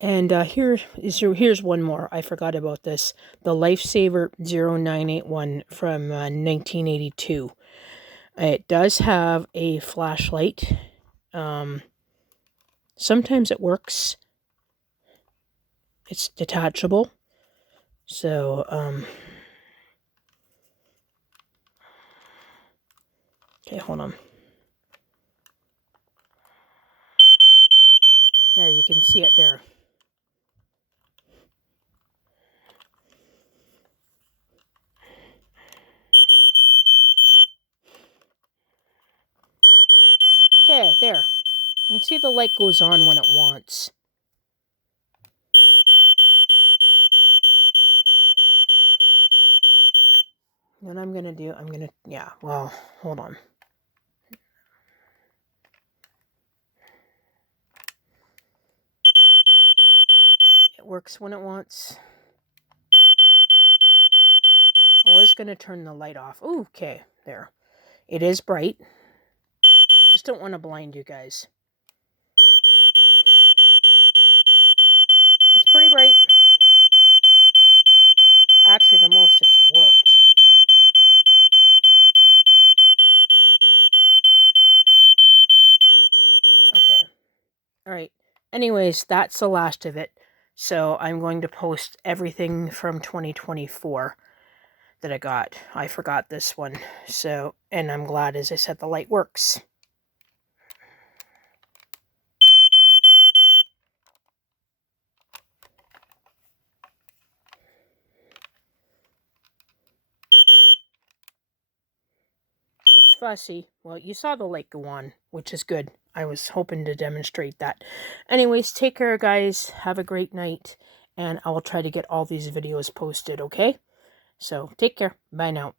And here's one more. I forgot about this. The Lifesaver 0981 from 1982. It does have a flashlight. Sometimes it works. It's detachable. So, okay, hold on. There, you can see it there. Okay, there. You can see the light goes on when it wants. What I'm gonna do, yeah, well, hold on. It works when it wants. I was gonna turn the light off. Ooh, okay, there. It is bright. Just don't want to blind you guys. It's pretty bright. Actually, the most it's worked. Okay. All right. Anyways, that's the last of it. So I'm going to post everything from 2024 that I got. I forgot this one. So, and I'm glad, as I said, the light works. It's fussy. Well, you saw the light go on, which is good. I was hoping to demonstrate that. Anyways, take care, guys. Have a great night. And I will try to get all these videos posted, okay? So, take care. Bye now.